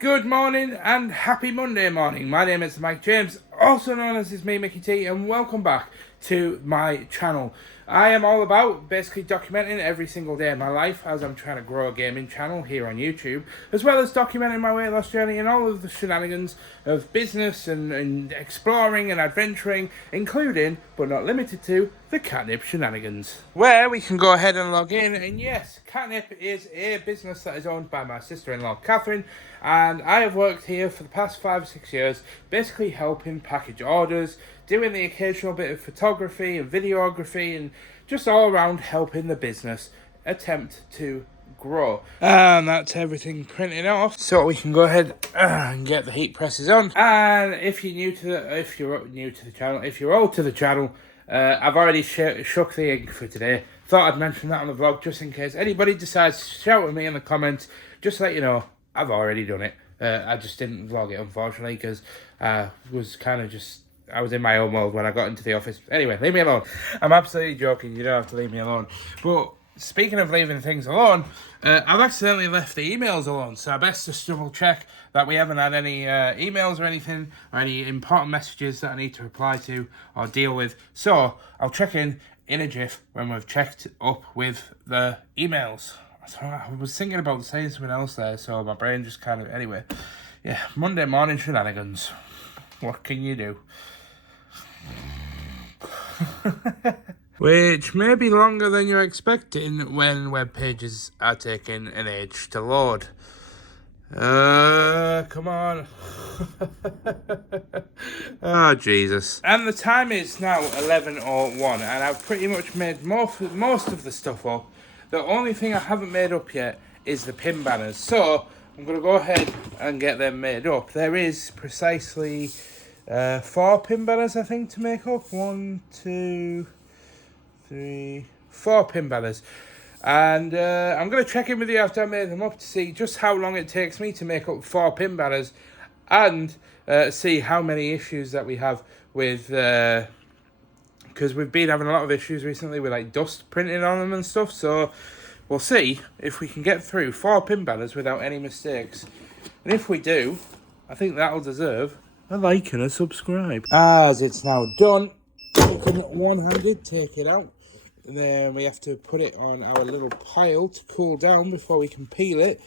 Good morning and happy Monday morning. My name is Mike James, also known as me, Mickey T, and welcome back to my channel. I am all about basically documenting every single day of my life as I'm trying to grow a gaming channel here on YouTube, as well as documenting my weight loss journey and all of the shenanigans of business and exploring and adventuring, including, but not limited to, the Katnipp shenanigans. Where we can go ahead and log in, and yes, Katnipp is a business that is owned by my sister-in-law, Catherine, and I have worked here for the past 5 or 6 years, basically helping package orders, doing the occasional bit of photography and videography, and just all around helping the business attempt to grow. And that's everything printed off, so we can go ahead and get the heat presses on. And if you're new to the channel, if you're old to the channel, I've already shook the ink for today. Thought I'd mention that on the vlog just in case anybody decides to shout at me in the comments. Just to let you know, I've already done it. I just didn't vlog it, unfortunately, because I was in my own world when I got into the office. Anyway, leave me alone. I'm absolutely joking. You don't have to leave me alone. But speaking of leaving things alone, I've accidentally left the emails alone. So I best just double check that we haven't had any emails or anything, or any important messages that I need to reply to or deal with. So I'll check in a jiff when we've checked up with the emails. So I was thinking about saying something else there, so my brain just kind of... Anyway, yeah, Monday morning shenanigans. What can you do? Which may be longer than you're expecting when web pages are taking an age to load. Come on. Oh, Jesus. And the time is now 11:01, and I've pretty much made most of the stuff up. The only thing I haven't made up yet is the pin banners. So I'm going to go ahead and get them made up. There is precisely 4 pin banners, I think, to make up. 1, 2, 3, 4 pin banners. And I'm going to check in with you after I made them up to see just how long it takes me to make up 4 pin banners, and see how many issues that we have with... because we've been having a lot of issues recently with like dust printing on them and stuff, so we'll see if we can get through 4 pin banners without any mistakes. And if we do, I think that'll deserve a like and a subscribe. As it's now done, we can one-handed take it out. And then we have to put it on our little pile to cool down before we can peel it.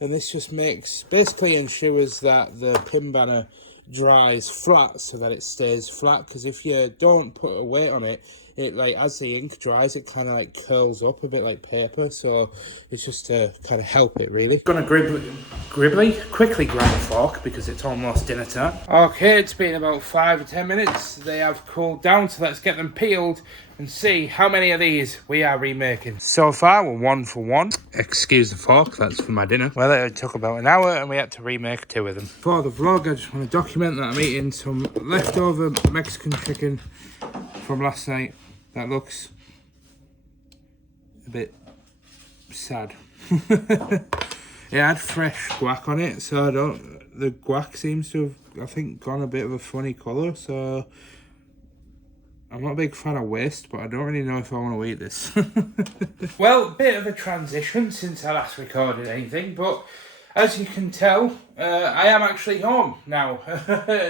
And this just basically ensures that the pin banner dries flat so that it stays flat, because if you don't put a weight on it, like as the ink dries, it kind of like curls up a bit like paper. So it's just to kind of help it, really. Gonna quickly grab a fork because it's almost dinner time. Okay, it's been about 5 or 10 minutes. They have cooled down, so let's get them peeled and see how many of these we are remaking. So far, we're 1 for 1. Excuse the fork, that's for my dinner. Well, it took about an hour and we had to remake 2 of them. For the vlog, I just want to document that I'm eating some leftover Mexican chicken from last night. That looks a bit sad. It had fresh guac on it, so the guac seems to have, I think, gone a bit of a funny colour, so I'm not a big fan of waste, but I don't really know if I want to eat this. Well, bit of a transition since I last recorded anything, but as you can tell, I am actually home now,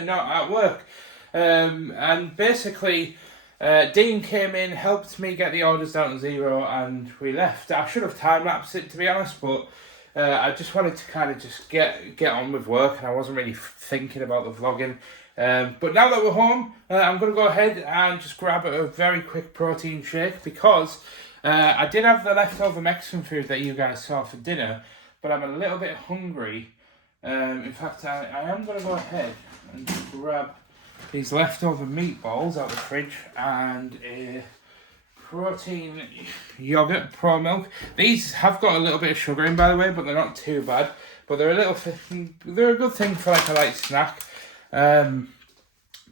not at work. And basically, Dean came in, helped me get the orders down to 0, and we left. I should have time-lapsed it, to be honest, but I just wanted to kind of just get on with work, and I wasn't really thinking about the vlogging. But now that we're home, I'm going to go ahead and just grab a very quick protein shake, because I did have the leftover Mexican food that you guys saw for dinner, but I'm a little bit hungry. In fact, I am going to go ahead and grab these leftover meatballs out of the fridge and a protein yogurt pro milk. These have got a little bit of sugar in, by the way, but they're not too bad. But they're a good thing for like a light snack.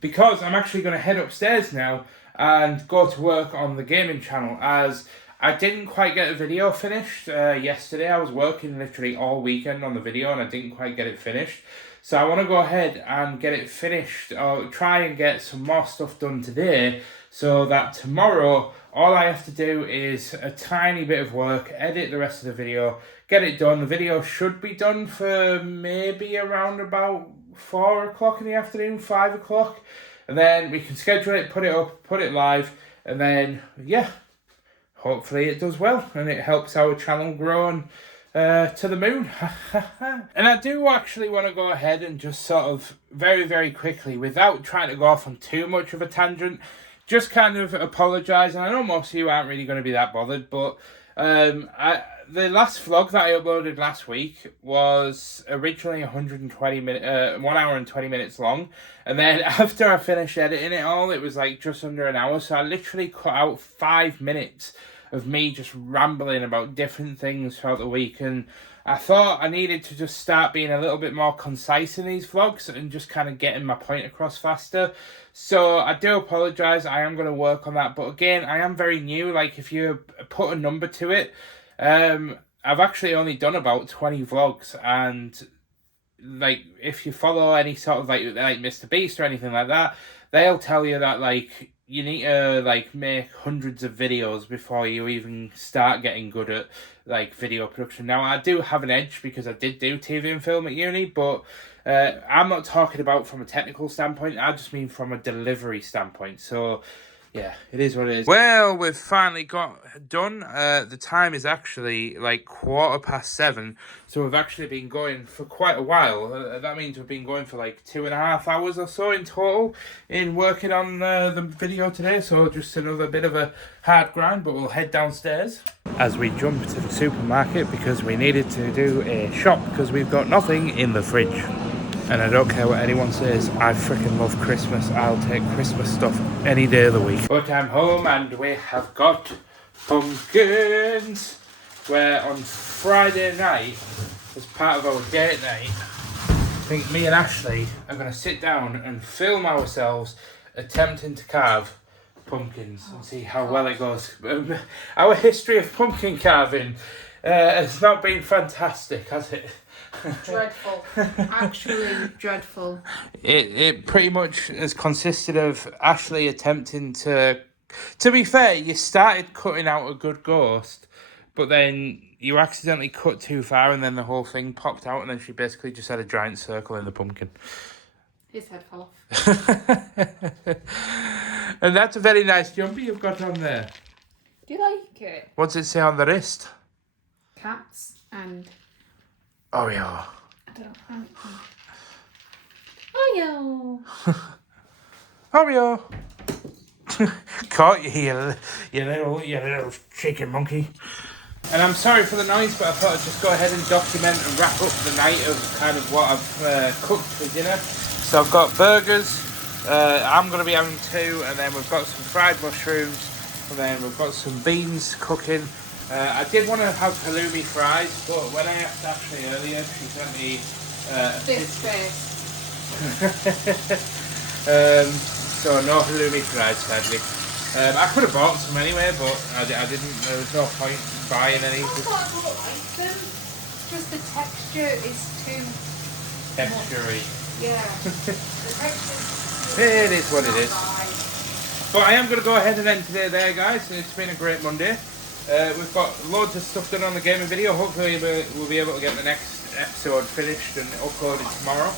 Because I'm actually going to head upstairs now and go to work on the gaming channel, as I didn't quite get the video finished yesterday. I was working literally all weekend on the video and I didn't quite get it finished. So I want to go ahead and get it finished, or try and get some more stuff done today, so that tomorrow all I have to do is a tiny bit of work, edit the rest of the video, get it done. The video should be done for maybe around about 4 o'clock in the afternoon, 5 o'clock. And then we can schedule it, put it up, put it live, and then, yeah, hopefully it does well and it helps our channel grow and to the moon. And I do actually want to go ahead and just sort of very, very quickly, without trying to go off on too much of a tangent, just kind of apologise. And I know most of you aren't really going to be that bothered, but the last vlog that I uploaded last week was originally 1 hour and 20 minutes long. And then after I finished editing it all, it was like just under an hour. So I literally cut out 5 minutes of me just rambling about different things throughout the week. And I thought I needed to just start being a little bit more concise in these vlogs and just kind of getting my point across faster. So I do apologise. I am going to work on that. But again, I am very new. Like, if you put a number to it, I've actually only done about 20 vlogs, and like, if you follow any sort of like Mr. Beast or anything like that, they'll tell you that like you need to like make hundreds of videos before you even start getting good at like video production. Now, I do have an edge because I did do TV and film at uni, but I'm not talking about from a technical standpoint. I just mean from a delivery standpoint. So yeah, it is what it is. Well, we've finally got done. The time is actually like 7:15, so we've actually been going for quite a while. That means we've been going for like 2.5 hours or so in total in working on the video today. So just another bit of a hard grind, but we'll head downstairs as we jump to the supermarket because we needed to do a shop because we've got nothing in the fridge. And I don't care what anyone says, I freaking love Christmas. I'll take Christmas stuff any day of the week. But I'm home and we have got pumpkins. Where on Friday night, as part of our date night, I think me and Ashley are going to sit down and film ourselves attempting to carve pumpkins and see how well it goes. Our history of pumpkin carving has not been fantastic, has it? Dreadful. Actually dreadful. It pretty much has consisted of Ashley attempting to be fair, you started cutting out a good ghost, but then you accidentally cut too far and then the whole thing popped out and then she basically just had a giant circle in the pumpkin. His head fell off. And that's a very nice jumper you've got on there. Do you like it? What's it say on the wrist? Cats and Oreo. I don't know. Oreo. Caught you, you little chicken monkey. And I'm sorry for the noise, but I thought I'd just go ahead and document and wrap up the night of kind of what I've cooked for dinner. So I've got burgers. I'm going to be having 2, and then we've got some fried mushrooms, and then we've got some beans cooking. I did want to have halloumi fries, but when I asked Ashley earlier, she sent me this face. So no halloumi fries, sadly. I could have bought some anyway, but I didn't. There was no point buying any. I don't like them. Just the texture is too Texture-y. Yeah. The texture. It is what it is. But I am going to go ahead and end today there, guys. It's been a great Monday. We've got loads of stuff done on the gaming video. Hopefully we'll be able to get the next episode finished and uploaded tomorrow.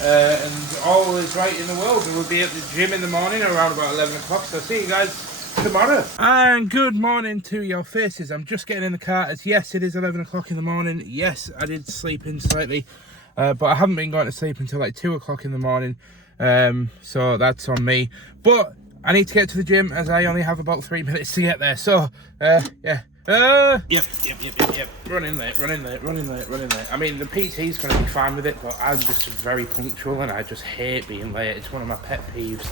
And all is right in the world. We'll be at the gym in the morning around about 11 o'clock. So see you guys tomorrow. And good morning to your faces. I'm just getting in the car as yes, it is 11 o'clock in the morning. Yes, I did sleep in slightly. But I haven't been going to sleep until like 2 o'clock in the morning. So that's on me. But I need to get to the gym as I only have about 3 minutes to get there. So, yeah. Yep. Running late. I mean, the PT's going to be fine with it, but I'm just very punctual and I just hate being late. It's one of my pet peeves.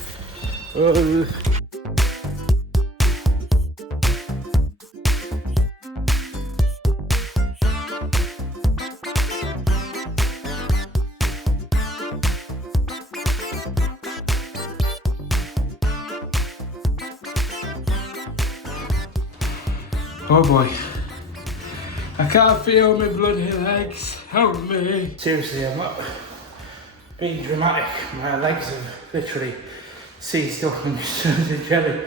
Oh boy. I can't feel my bloody legs. Help me. Seriously, I'm not being dramatic. My legs have literally seized up and just turned into jelly.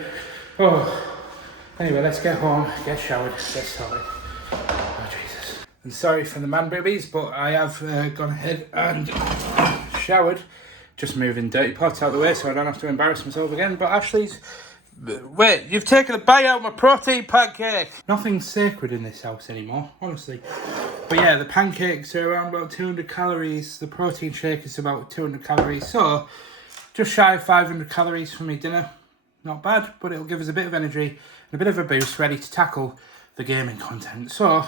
Oh. Anyway, let's get home, get showered, get started. Oh Jesus. And sorry for the man boobies, but I have gone ahead and showered. Just moving dirty pots out of the way so I don't have to embarrass myself again. But Ashley's... Wait, you've taken a bite out of my protein pancake! Nothing's sacred in this house anymore, honestly. But yeah, the pancakes are around about 200 calories. The protein shake is about 200 calories. So, just shy of 500 calories for my dinner. Not bad, but it'll give us a bit of energy and a bit of a boost ready to tackle the gaming content. So,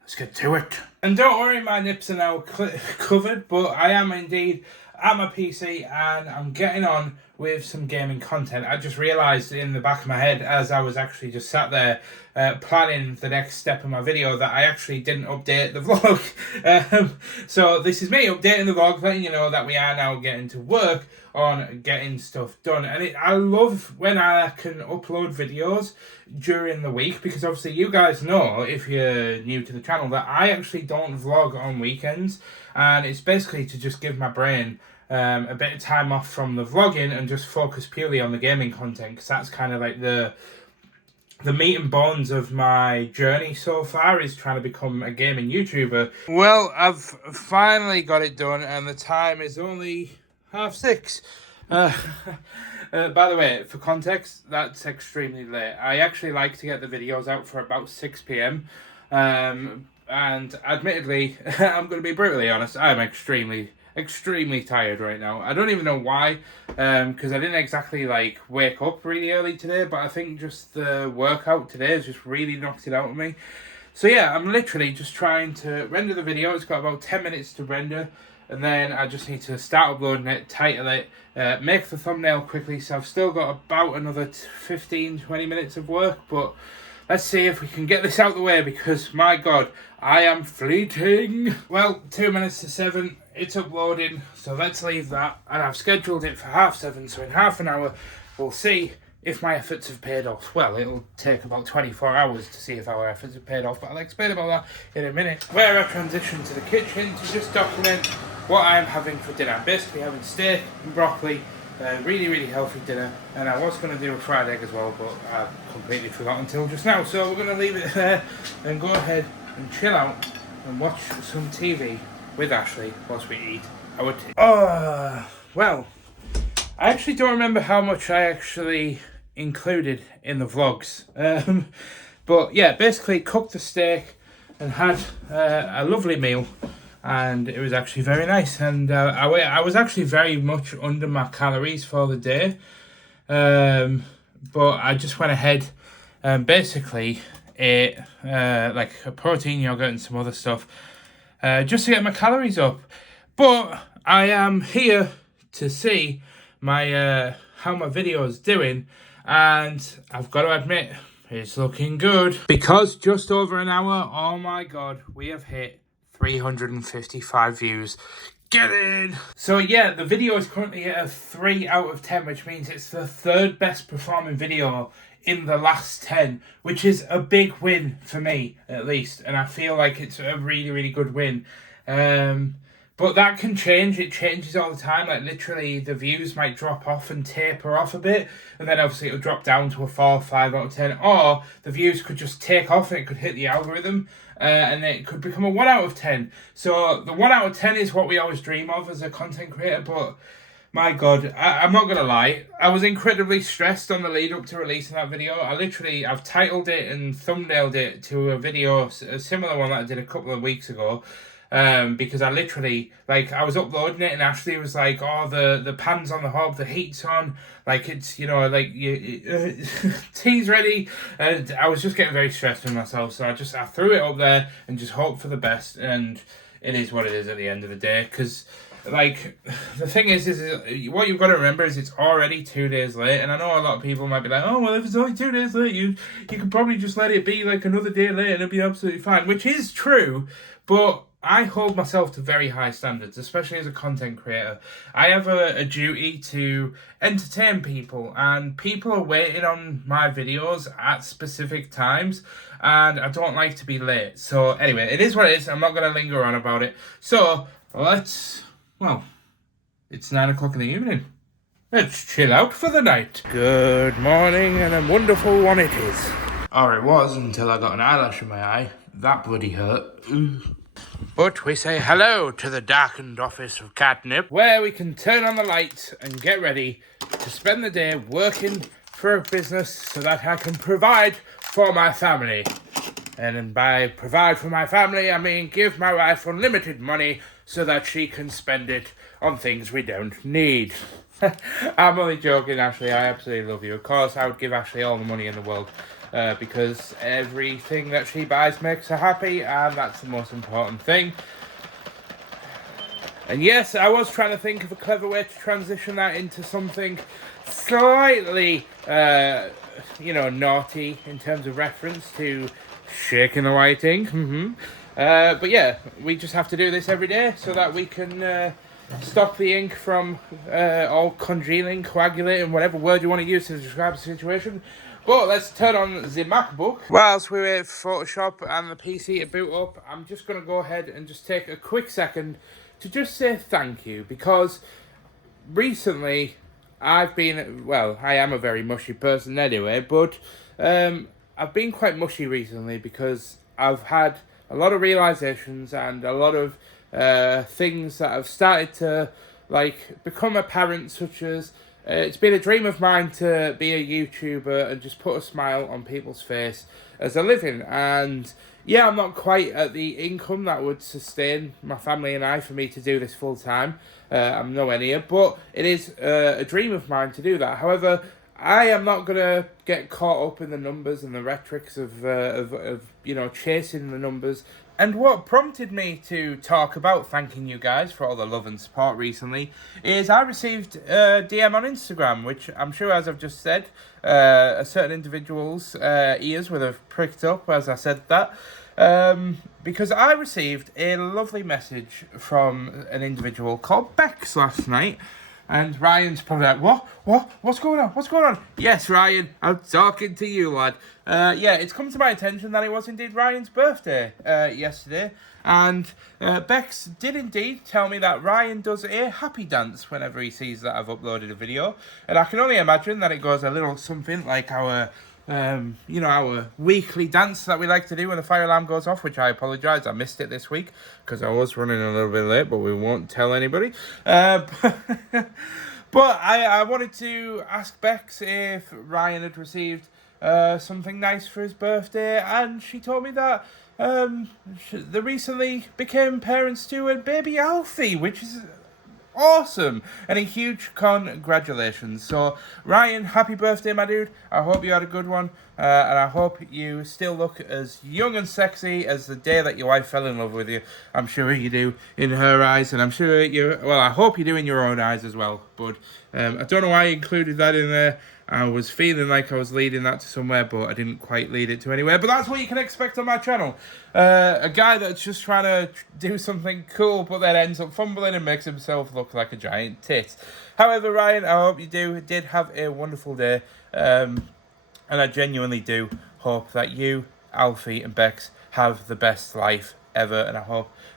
let's get to it. And don't worry, my nips are now covered, but I am indeed at my PC and I'm getting on with some gaming content. I just realised in the back of my head as I was actually just sat there planning the next step of my video that I actually didn't update the vlog. So this is me updating the vlog, letting you know that we are now getting to work on getting stuff done. And I love when I can upload videos during the week, because obviously you guys know, if you're new to the channel, that I actually don't vlog on weekends, and it's basically to just give my brain a bit of time off from the vlogging and just focus purely on the gaming content, because that's kind of like the meat and bones of my journey so far, is trying to become a gaming YouTuber. Well, I've finally got it done, and the time is only 6:30. By the way, for context, that's extremely late. I actually like to get the videos out for about 6 p.m. And admittedly, I'm going to be brutally honest, I'm extremely tired right now. I don't even know why, because I didn't exactly like wake up really early today, but I think just the workout today has just really knocked it out of me. So yeah, I'm literally just trying to render the video. It's got about 10 minutes to render, and then I just need to start uploading it, title it, make the thumbnail quickly. So I've still got about another 15-20 minutes of work, but let's see if we can get this out of the way, because my god, I am fleeting. Well, 2 minutes to 7, it's uploading, so let's leave that. And I've scheduled it for 7:30, so in half an hour, we'll see if my efforts have paid off. Well, it'll take about 24 hours to see if our efforts have paid off, but I'll explain about that in a minute. Where I transition to the kitchen to just document what I'm having for dinner. I'm basically having steak and broccoli, really healthy dinner, and I was going to do a fried egg as well, but I completely forgot until just now. So we're going to leave it there and go ahead and chill out and watch some TV with Ashley whilst we eat our tea. Well, I actually don't remember how much I actually included in the vlogs, but yeah, basically cooked the steak and had a lovely meal, and it was actually very nice. And I was actually very much under my calories for the day, but I just went ahead and basically ate like a protein yogurt and some other stuff, just to get my calories up. But I am here to see my how my video is doing, and I've got to admit, it's looking good, because just over an hour, oh my god, we have hit 355 views. Get in! So yeah, the video is currently at a 3 out of 10, which means it's the third best performing video in the last 10, which is a big win for me, at least, and I feel like it's a really good win. But that can change. It changes all the time. Like literally, the views might drop off and taper off a bit, and then obviously it'll drop down to a 4 or 5 out of 10. Or the views could just take off and it could hit the algorithm, and it could become a 1 out of 10. So the 1 out of 10 is what we always dream of as a content creator. But my god, I'm not gonna lie, I was incredibly stressed on the lead up to releasing that video. I've titled it and thumbnailed it to a video, a similar one that I did a couple of weeks ago. Because I literally, like, I was uploading it and Ashley was like, oh, the pan's on the hob, the heat's on, like, it's, you know, like, tea's ready, and I was just getting very stressed with myself, so I threw it up there and just hoped for the best, and it is what it is at the end of the day, because, like, the thing is what you've got to remember is it's already 2 days late, and I know a lot of people might be like, oh, well, if it's only 2 days late, you could probably just let it be, like, another day late and it'll be absolutely fine, which is true, but I hold myself to very high standards, especially as a content creator. I have a duty to entertain people, and people are waiting on my videos at specific times, and I don't like to be late. So anyway, it is what it is. I'm not going to linger on about it. So it's 9 o'clock in the evening. Let's chill out for the night. Good morning, and a wonderful one it is. Or it was until I got an eyelash in my eye. That bloody hurt. But we say hello to the darkened office of Katnipp, where we can turn on the lights and get ready to spend the day working for a business so that I can provide for my family. And by provide for my family, I mean give my wife unlimited money so that she can spend it on things we don't need. I'm only joking, Ashley. I absolutely love you. Of course, I would give Ashley all the money in the world. Because everything that she buys makes her happy, and that's the most important thing. And yes, I was trying to think of a clever way to transition that into something slightly, naughty in terms of reference to shaking the white ink. But yeah, we just have to do this every day so that we can stop the ink from all congealing, coagulating, whatever word you want to use to describe the situation. But let's turn on the MacBook. Whilst we wait for Photoshop and the PC to boot up, I'm just going to go ahead and just take a quick second to just say thank you. Because recently, I am a very mushy person anyway, but I've been quite mushy recently because I've had a lot of realizations and a lot of things that have started to become apparent, such as it's been a dream of mine to be a YouTuber and just put a smile on people's face as a living. And yeah, I'm not quite at the income that would sustain my family and I for me to do this full time. I'm nowhere near, but it is a dream of mine to do that. However, I am not going to get caught up in the numbers and the rhetorics of chasing the numbers. And what prompted me to talk about thanking you guys for all the love and support recently is I received a DM on Instagram, which I'm sure, as I've just said, a certain individual's ears would have pricked up as I said that. Because I received a lovely message from an individual called Bex last night. And Ryan's probably like, what's going on? What's going on? Yes, Ryan, I'm talking to you, lad. It's come to my attention that it was indeed Ryan's birthday yesterday. And Bex did indeed tell me that Ryan does a happy dance whenever he sees that I've uploaded a video. And I can only imagine that it goes a little something like our weekly dance that we like to do when the fire alarm goes off, which I apologise, I missed it this week because I was running a little bit late, but we won't tell anybody. But I wanted to ask Bex if Ryan had received something nice for his birthday, and she told me that they recently became parents to a baby Alfie, which is awesome, and a huge congratulations. So Ryan, happy birthday, my dude. I hope you had a good one, and I hope you still look as young and sexy as the day that your wife fell in love with you. I'm sure you do in her eyes, and I'm sure I hope you do in your own eyes as well. But I don't know why I included that in there. I was feeling like I was leading that to somewhere, but I didn't quite lead it to anywhere. But that's what you can expect on my channel. A guy that's just trying to do something cool, but then ends up fumbling and makes himself look like a giant tit. However, Ryan, I hope you did have a wonderful day. And I genuinely do hope that you, Alfie, and Bex have the best life ever, and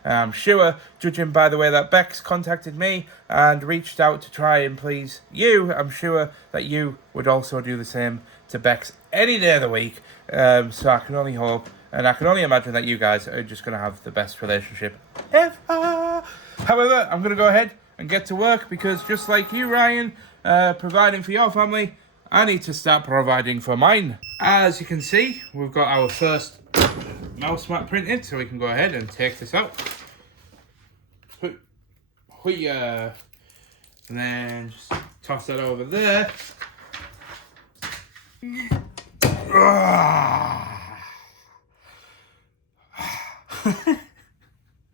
I'm sure, judging by the way that Bex contacted me and reached out to try and please you, I'm sure that you would also do the same to Bex any day of the week. So I can only hope, and I can only imagine that you guys are just going to have the best relationship ever. However, I'm going to go ahead and get to work because just like you, Ryan, providing for your family, I need to start providing for mine. As you can see, we've got our first mouse mat printed, so we can go ahead and take this out. And then just toss that over there.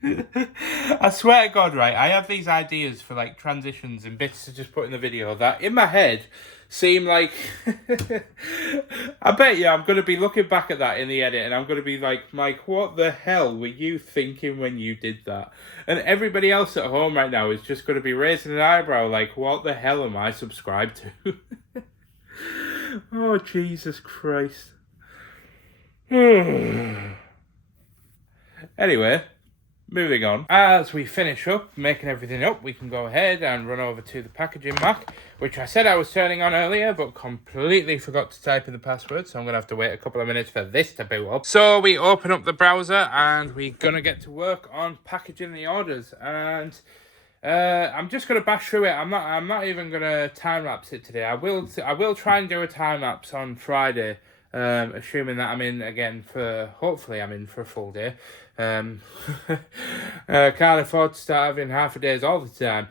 I swear to God, right, I have these ideas for like transitions and bits to just put in the video that in my head seem like I bet you I'm going to be looking back at that in the edit and I'm going to be like, Mike, what the hell were you thinking when you did that? And everybody else at home right now is just going to be raising an eyebrow like, what the hell am I subscribed to? Oh, Jesus Christ. Anyway, moving on. As we finish up, making everything up, we can go ahead and run over to the packaging Mac, which I said I was turning on earlier, but completely forgot to type in the password, so I'm going to have to wait a couple of minutes for this to boot up. So we open up the browser, and we're going to get to work on packaging the orders, and I'm just going to bash through it. I'm not even going to time-lapse it today. I will try and do a time-lapse on Friday, assuming that I'm in again hopefully I'm in for a full day. Can't afford to start having half a days all the time.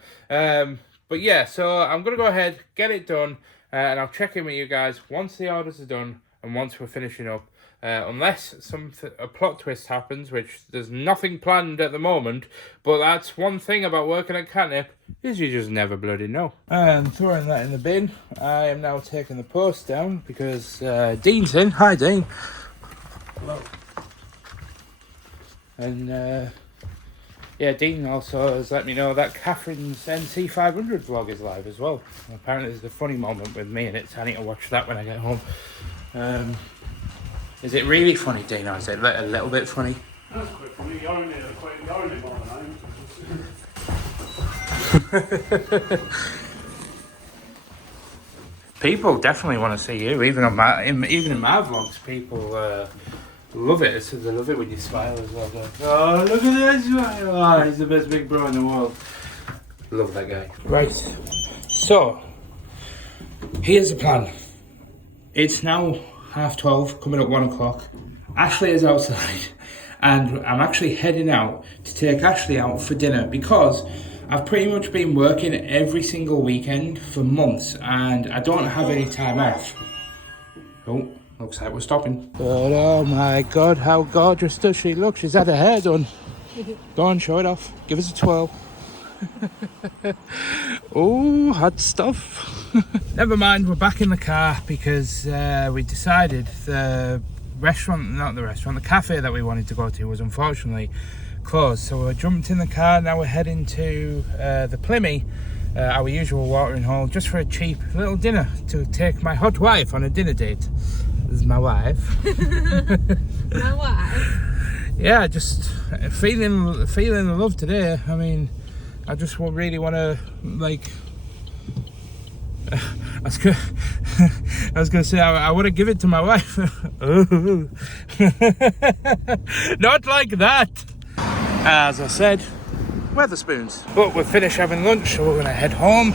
But yeah, so I'm going to go ahead, get it done, and I'll check in with you guys once the orders are done and once we're finishing up. Unless a plot twist happens, which there's nothing planned at the moment, but that's one thing about working at Katnipp, is you just never bloody know. And throwing that in the bin, I am now taking the post down because Dean's in. Hi, Dean. Hello. And yeah, Dean also has let me know that Catherine's NC 500 vlog is live as well. Apparently there's a funny moment with me in it, so I need to watch that when I get home. Is it really funny, Dean, or is it a little bit funny? That's quite funny. You're only more than I am. People definitely want to see you, even in my vlogs. People love it. So they love it when you smile as well. Oh, look at that smile! Oh, he's the best big bro in the world. Love that guy. Right. So here's the plan. It's now 12:30, coming up 1 o'clock. Ashley is outside, and I'm actually heading out to take Ashley out for dinner because I've pretty much been working every single weekend for months, and I don't have any time off. Oh, looks like we're stopping. But oh my God, how gorgeous does she look? She's had her hair done. Go on, show it off. Give us a twirl. Oh, hot stuff. Never mind, we're back in the car because we decided the cafe that we wanted to go to was unfortunately closed. So we jumped in the car, now we're heading to the Plymmy, our usual watering hole, just for a cheap little dinner to take my hot wife on a dinner date. This is my wife. My wife? Yeah, just feeling the love today. I mean, I just really want to, like, I was gonna say I want to give it to my wife. Not like that. As I said, Weatherspoons. But we're finished having lunch, so we're gonna head home.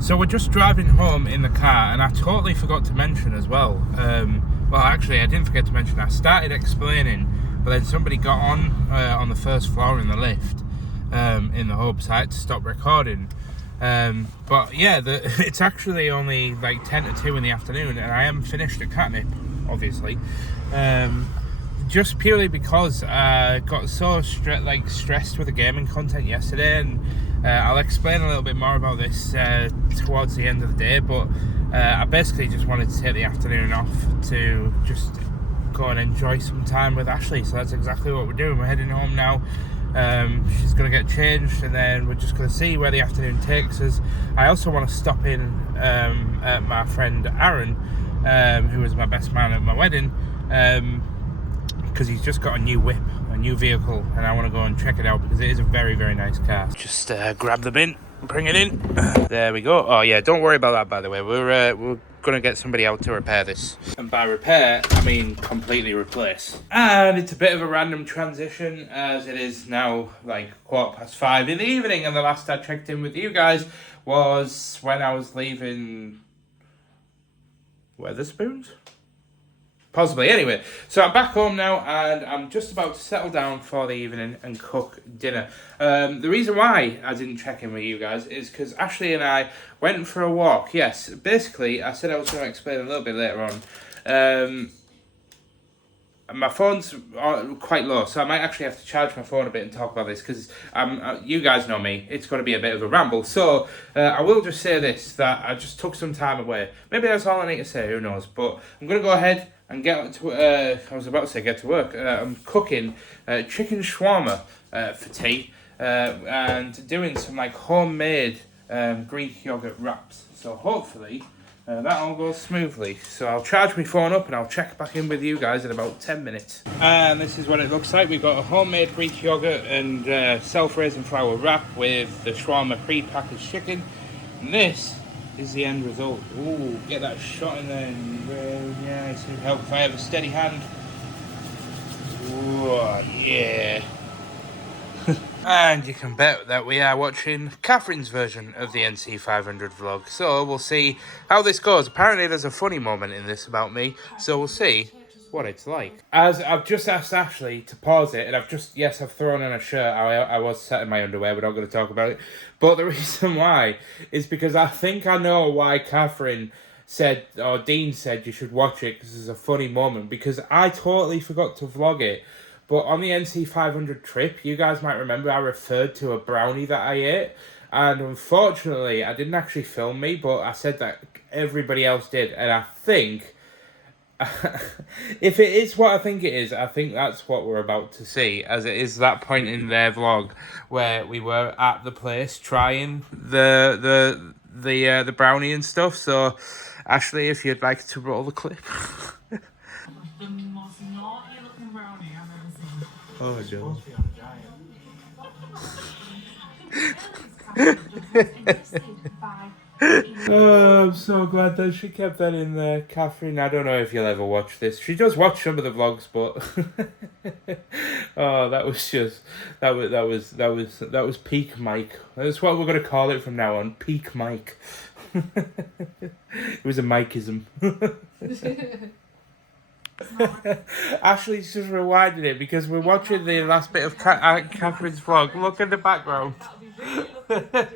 So we're just driving home in the car, and I totally forgot to mention as well. Well, actually, I didn't forget to mention. I started explaining, but then somebody got on the first floor in the lift. In the hopes I had to stop recording, but yeah, it's actually only like 10 to 2 in the afternoon, and I am finished at Katnipp, obviously, just purely because I got so stressed with the gaming content yesterday, and I'll explain a little bit more about this towards the end of the day, but I basically just wanted to take the afternoon off to just go and enjoy some time with Ashley. So that's exactly what we're doing. We're heading home now. She's going to get changed, and then we're just going to see where the afternoon takes us. I also want to stop in at my friend Aaron, who was my best man at my wedding, because he's just got a new whip, a new vehicle, and I want to go and check it out because it is a very, very nice car. Just grab the bin, bring it in. There we go. Oh yeah, don't worry about that, by the way. We're going to get somebody out to repair this. And by repair, I mean completely replace. And it's a bit of a random transition, as it is now like 5:15 in the evening, and the last I checked in with you guys was when I was leaving Weatherspoons? Possibly. Anyway, so I'm back home now, and I'm just about to settle down for the evening and cook dinner. The reason why I didn't check in with you guys is because Ashley and I went for a walk. Yes, basically, I said I was going to explain a little bit later on. my phone's quite low, so I might actually have to charge my phone a bit and talk about this, because you guys know me, it's going to be a bit of a ramble. So I will just say this, that I just took some time away. Maybe that's all I need to say, who knows. But I'm going to go ahead and get to, I was about to say get to work. I'm cooking chicken shawarma for tea, and doing some like homemade Greek yogurt wraps. So hopefully that all goes smoothly. So I'll charge my phone up and I'll check back in with you guys in about 10 minutes. And this is what it looks like. We've got a homemade Greek yogurt and self-raising flour wrap with the shawarma pre-packaged chicken. And this is the end result. Ooh, get that shot in there. Yeah, it's going to help if I have a steady hand. Ooh, yeah. And you can bet that we are watching Catherine's version of the NC500 vlog. So we'll see how this goes. Apparently there's a funny moment in this about me. So we'll see what it's like. As I've just asked Ashley to pause it, and I've thrown on a shirt. I was sat in my underwear, we're not going to talk about it. But the reason why is because I think I know why Catherine said, or Dean said, you should watch it because it's a funny moment. Because I totally forgot to vlog it. But on the NC500 trip, you guys might remember I referred to a brownie that I ate. And unfortunately, I didn't actually film me, but I said that everybody else did. And I think, if it is what I think it is, I think that's what we're about to see. As it is that point in their vlog where we were at the place trying the brownie and stuff. So, Ashley, if you'd like to roll the clip. The most naughty looking brownie I've ever seen. Oh, Joe. Oh, I'm so glad that she kept that in there, Catherine. I don't know if you'll ever watch this. She does watch some of the vlogs, but oh, that was peak Mike. That's what we're gonna call it from now on, peak Mike. It was a Mikeism. Ashley's just rewinding it because we're watching the last bit of Catherine's vlog. Look at the background. We're going to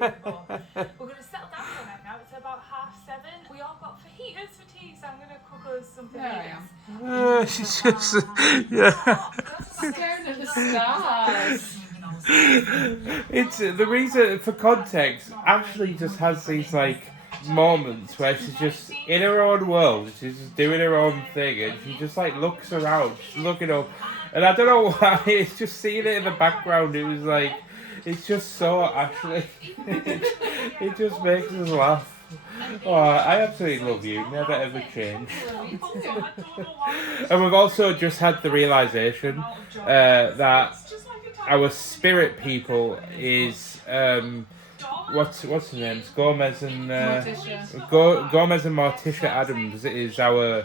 settle down for a night now. It's about 7:30. We all got fajitas for tea, so I'm going to cook us some fajitas. She's just, yeah. Staring at the stars. It's the reason, for context, Ashley just has these like moments where she's just in her own world, she's just doing her own thing, and she just like looks around, she's looking up, and I don't know why, it's just seeing it in the background, it was like, it's just so Ashley. It just makes us laugh. Oh, I absolutely love you, never ever change. And we've also just had the realisation that our spirit people is what's her name? Gomez and Gomez and Morticia Adams is our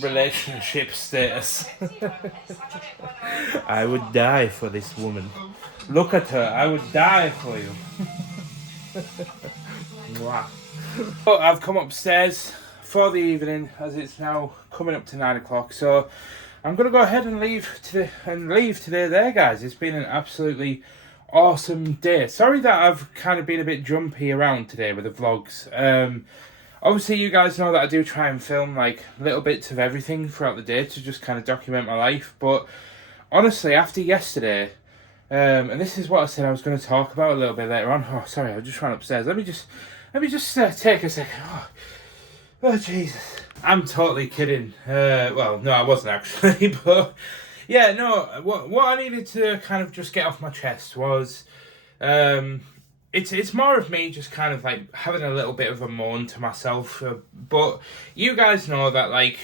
relationship status. I would die for this woman. Look at her. I would die for you. Mwah. Oh, I've come upstairs for the evening as it's now coming up to 9 o'clock. So I'm gonna go ahead and leave today there, guys. It's been an absolutely awesome day. Sorry that I've kind of been a bit jumpy around today with the vlogs. Obviously you guys know that I do try and film like little bits of everything throughout the day to just kind of document my life, but honestly after yesterday, and this is what I said I was going to talk about a little bit later on. Oh, sorry, I just ran upstairs. Let me just take a second. Oh Jesus, I'm totally kidding. Well, no, I wasn't actually, but yeah, no, what I needed to kind of just get off my chest was, it's more of me just kind of like having a little bit of a moan to myself, but you guys know that like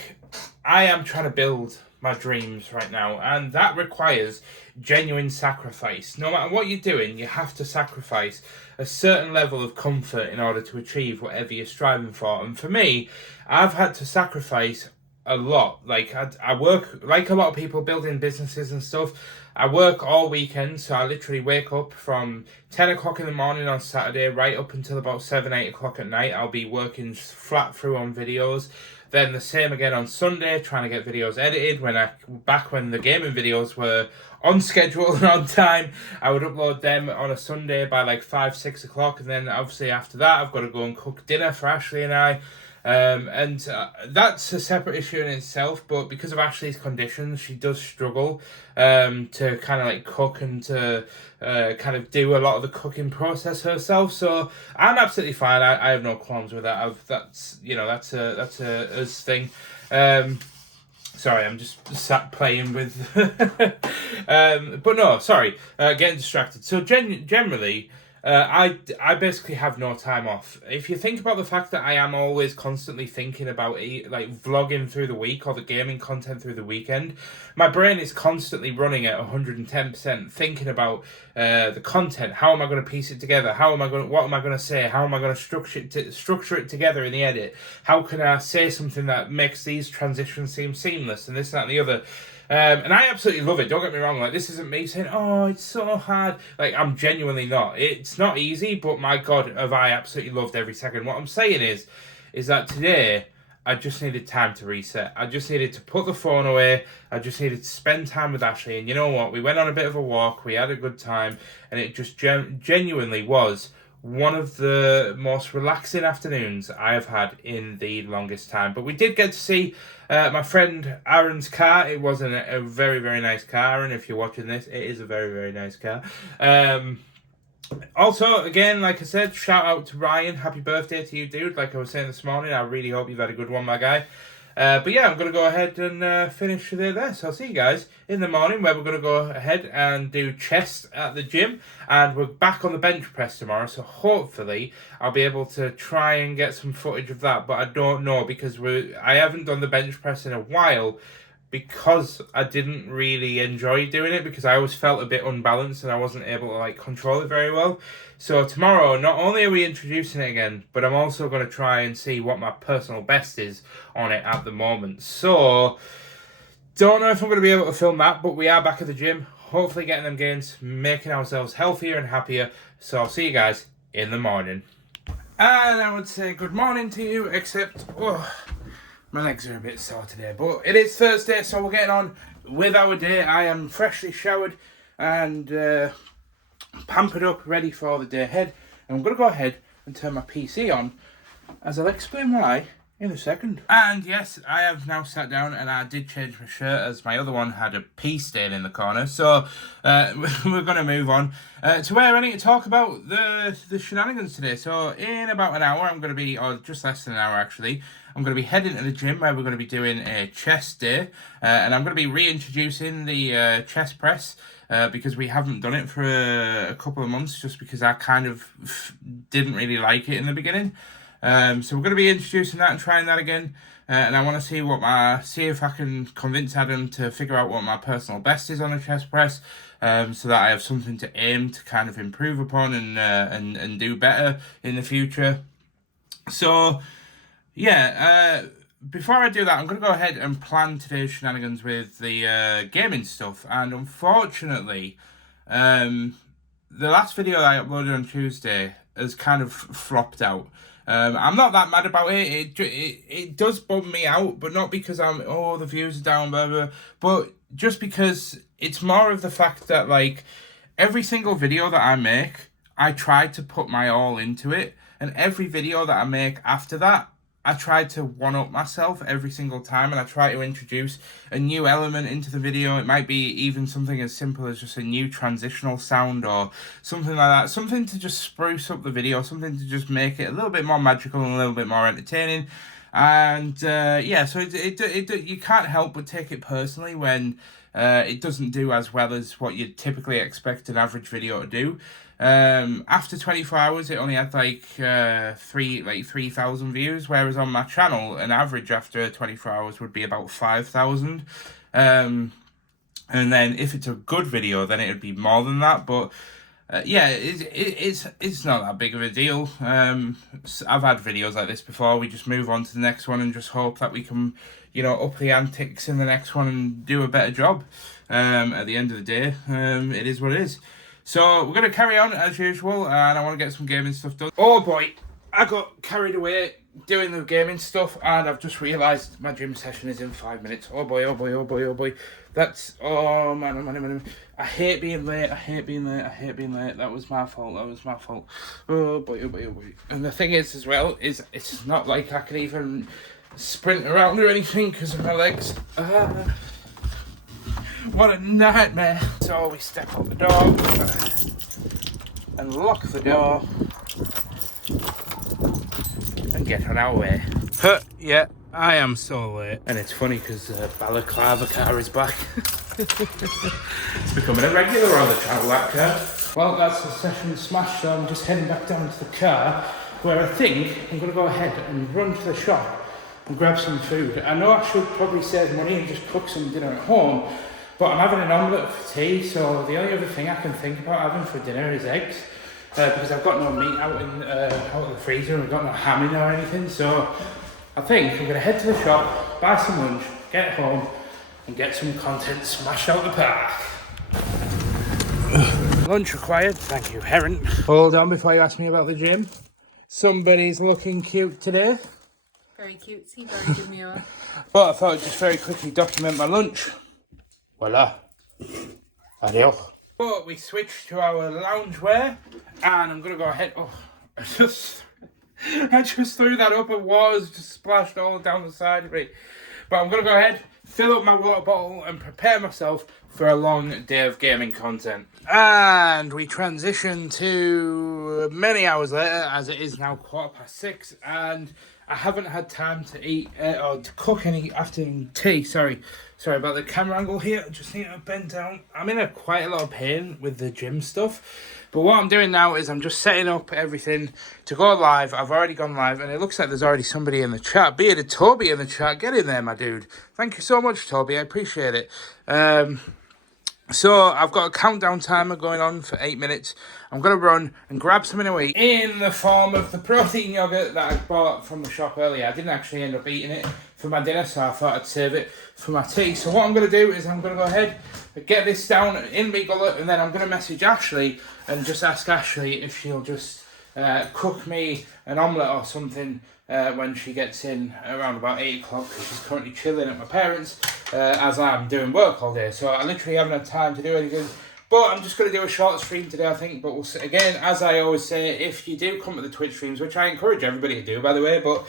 I am trying to build my dreams right now, and that requires genuine sacrifice. No matter what you're doing, you have to sacrifice a certain level of comfort in order to achieve whatever you're striving for. And for me, I've had to sacrifice a lot. Like I work like a lot of people building businesses and stuff. I work all weekend, so I literally wake up from 10 o'clock in the morning on Saturday right up until about 7-8 o'clock at night. I'll be working flat through on videos. Then the same again on Sunday, trying to get videos edited. Back when the gaming videos were on schedule and on time, I would upload them on a Sunday by like 5-6 o'clock, and then obviously after that I've got to go and cook dinner for Ashley and I. And that's a separate issue in itself, but because of Ashley's conditions, she does struggle to kind of like cook and to kind of do a lot of the cooking process herself. So I'm absolutely fine. I have no qualms with that. That's that's a us thing. Sorry, I'm just sat playing with. But no, sorry, getting distracted. So generally, I basically have no time off. If you think about the fact that I am always constantly thinking about like vlogging through the week or the gaming content through the weekend, my brain is constantly running at 110%, thinking about the content. How am I going to piece it together? What am I going to say? How am I going to structure it together in the edit? How can I say something that makes these transitions seem seamless and this, that, and the other? And I absolutely love it. Don't get me wrong. Like, this isn't me saying, "Oh, it's so hard." Like, I'm genuinely not. It's not easy, but my God, have I absolutely loved every second. What I'm saying is that today I just needed time to reset. I just needed to put the phone away. I just needed to spend time with Ashley. And you know what? We went on a bit of a walk. We had a good time, and it just genuinely was one of the most relaxing afternoons I have had in the longest time. But we did get to see my friend Aaron's car. It was a very, very nice car. Aaron, if you're watching this, it is a very, very nice car. Also, again, like I said, shout out to Ryan. Happy birthday to you, dude. Like I was saying this morning, I really hope you've had a good one, my guy. But yeah, I'm going to go ahead and finish there. So I'll see you guys in the morning, where we're going to go ahead and do chest at the gym. And we're back on the bench press tomorrow. So hopefully I'll be able to try and get some footage of that. But I don't know, because I haven't done the bench press in a while, because I didn't really enjoy doing it, because I always felt a bit unbalanced and I wasn't able to like control it very well. So tomorrow, not only are we introducing it again, but I'm also going to try and see what my personal best is on it at the moment. So don't know if I'm going to be able to film that, but we are back at the gym, hopefully getting them gains, making ourselves healthier and happier. So I'll see you guys in the morning. And I would say good morning to you, except my legs are a bit sore today, but it is Thursday, so we're getting on with our day. I am freshly showered and pampered up, ready for the day ahead. And I'm going to go ahead and turn my PC on, as I'll explain why in a second. And yes, I have now sat down, and I did change my shirt, as my other one had a pee stain in the corner. So we're going to move on to where I need to talk about the shenanigans today. So in about an hour, I'm going to be, or just less than an hour actually, I'm going to be heading to the gym, where we're going to be doing a chest day. And I'm going to be reintroducing the chest press, because we haven't done it for a couple of months, just because I kind of didn't really like it in the beginning. So we're going to be introducing that and trying that again. And I want to see if I can convince Adam to figure out what my personal best is on a chest press, so that I have something to aim to kind of improve upon and do better in the future. So yeah, before I do that, I'm going to go ahead and plan today's shenanigans with the gaming stuff. And unfortunately, the last video that I uploaded on Tuesday has kind of flopped out. I'm not that mad about it. It does bum me out, but not because the views are down, blah, blah, but just because it's more of the fact that, like, every single video that I make, I try to put my all into it, and every video that I make after that, I try to one-up myself every single time, and I try to introduce a new element into the video. It might be even something as simple as just a new transitional sound or something like that. Something to just spruce up the video, something to just make it a little bit more magical and a little bit more entertaining. And yeah, so you can't help but take it personally when it doesn't do as well as what you'd typically expect an average video to do. After 24 hours, it only had like 3,000 views, whereas on my channel, an average after 24 hours would be about 5,000. And then if it's a good video, then it would be more than that. But yeah, it's not that big of a deal. I've had videos like this before. We just move on to the next one and just hope that we can, up the antics in the next one and do a better job. At the end of the day, it is what it is. So we're going to carry on as usual, and I want to get some gaming stuff done. Oh boy, I got carried away doing the gaming stuff, and I've just realised my gym session is in 5 minutes. Oh boy, oh boy, oh boy, oh boy. That's, oh man, oh man, oh man. I hate being late, I hate being late, I hate being late. That was my fault, that was my fault. Oh boy, oh boy, oh boy. And the thing is as well, is it's not like I can even sprint around or anything because of my legs. What a nightmare. So we step out the door and lock the door and get on our way. Yeah, I am so late. And it's funny because Balaclava car is back. It's becoming a regular on the channel, that car. Well, that's the session smashed, so I'm just heading back down to the car where I think I'm going to go ahead and run to the shop and grab some food. I know I should probably save money and just cook some dinner at home, but I'm having an omelette for tea, so the only other thing I can think about having for dinner is eggs. Because I've got no meat out of the freezer and I've got no ham in or anything, so I think I'm going to head to the shop, buy some lunch, get home and get some content smashed out the park. Lunch required, thank you, Heron. Hold on before you ask me about the gym. Somebody's looking cute today. Very cutesy, very demure. But I thought I'd just very quickly document my lunch. Voila. Adios. But we switched to our loungewear, and I'm gonna go ahead. Oh, I just threw that up, and water's just splashed all down the side of me. But I'm gonna go ahead, fill up my water bottle, and prepare myself for a long day of gaming content. And we transition to many hours later, as it is now 6:15, and I haven't had time to eat or to cook any afternoon tea. Sorry about the camera angle here. I just need to bend down. I'm in quite a lot of pain with the gym stuff. But what I'm doing now is I'm just setting up everything to go live. I've already gone live and it looks like there's already somebody in the chat. Bearded Toby in the chat. Get in there, my dude. Thank you so much, Toby. I appreciate it. So I've got a countdown timer going on for 8 minutes. I'm going to run and grab something to eat in the form of the protein yogurt that I bought from the shop earlier. I didn't actually end up eating it for my dinner, so I thought I'd save it for my tea. So what I'm going to do is I'm going to go ahead and get this down in my gullet, and then I'm going to message Ashley and just ask Ashley if she'll just cook me an omelette or something when she gets in around about 8 o'clock, because she's currently chilling at my parents' as I'm doing work all day. So I literally haven't had time to do anything. But I'm just going to do a short stream today, I think. But we'll, again, as I always say, if you do come to the Twitch streams, which I encourage everybody to do, by the way, but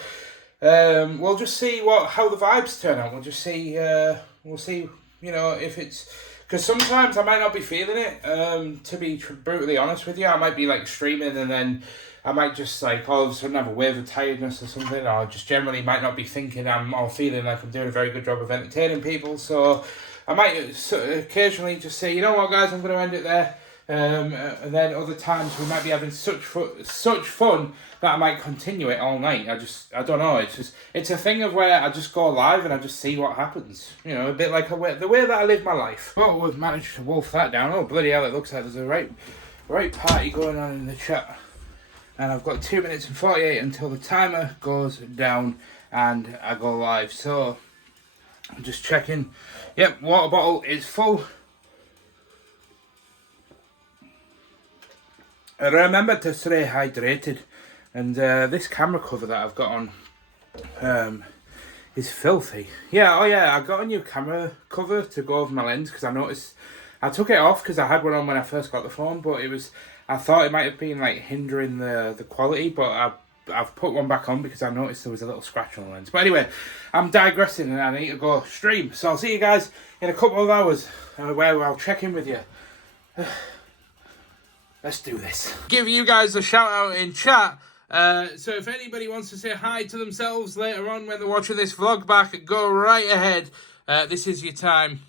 we'll just see how the vibes turn out. We'll just see, you know, if it's... Because sometimes I might not be feeling it, to be brutally honest with you. I might be, like, streaming and then I might just, like, all of a sudden have a wave of tiredness or something, or just generally might not be thinking or feeling like I'm doing a very good job of entertaining people. So I might occasionally just say, you know what, guys, I'm going to end it there. And then other times we might be having such fun that I might continue it all night. I don't know. It's a thing of where I just go live and I just see what happens. You know, a bit like the way that I live my life. But we've managed to wolf that down. Oh, bloody hell, it looks like there's a right party going on in the chat. And I've got 2 minutes and 48 until the timer goes down and I go live. So I'm just checking. Yep, water bottle is full. Remember to stay hydrated. And this camera cover that I've got on is filthy. Yeah, oh yeah, I got a new camera cover to go over my lens because I noticed I took it off because I had one on when I first got the phone, but I thought it might have been like hindering the quality, but I've put one back on because I noticed there was a little scratch on the lens. But anyway, I'm digressing and I need to go stream. So I'll see you guys in a couple of hours where I'll check in with you. Let's do this. Give you guys a shout out in chat. So if anybody wants to say hi to themselves later on when they're watching this vlog back, go right ahead. This is your time.